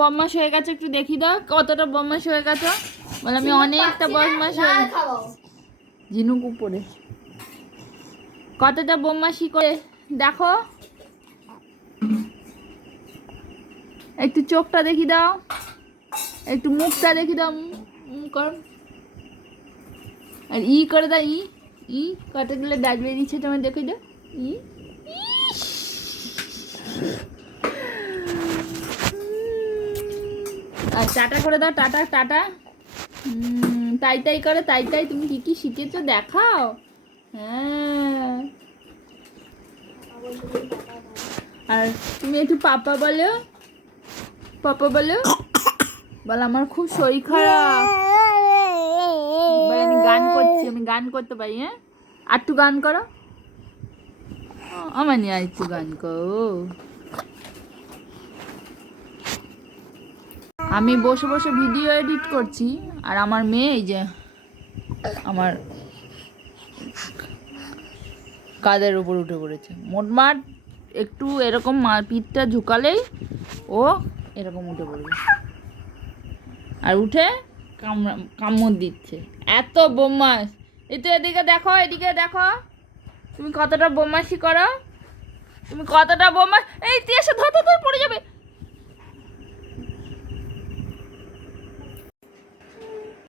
বদমাশ হয়ে গেছে একটু দেখি দাও, কতটা বদমাশ হয়ে গেছে। বলে আমি অনেকটা বদমাশ হয়ে ঝিনুক উপরে কতটা বদমাশি করে দেখো। একটু চোখটা দেখি দাও, একটু মুখটা দেখি দাও, কর। আর ই করে দাও, ই ই কতগুলো দাঁত বেরিয়েছে তোমার দেখে দাও। ই আর টাটা করে দাও, টাটা টাটা। তাই তাই করে, তাই তাই। তুমি কি কি শিখেছো দেখাও। হ্যাঁ, আর তুমি একটু পাপা বলো, পাপা বলো। বল আমার খুব শরীর খারাপ। আমি গান করছি, আমি গান করতে পারি। হ্যাঁ, আর একটু গান করো আমার নিয়ে, আর একটু গান করো। আমি বসে বসে ভিডিও এডিট করছি, আর আমার মেয়ে এই যে আমার কাদের উপর উঠে পড়েছে। মোটমাট একটু এরকম পিঠটা ঝুঁকালেই ও এরকম উঠে পড়বে, আর উঠে কামড় দিচ্ছে। এত বদমাস। এই তো এদিকে দেখো, এদিকে দেখো তুমি কতটা বদমাশি করো, তুমি কতটা বদমাস। এই তুই এসে ধর ধর পড়ে যাবে।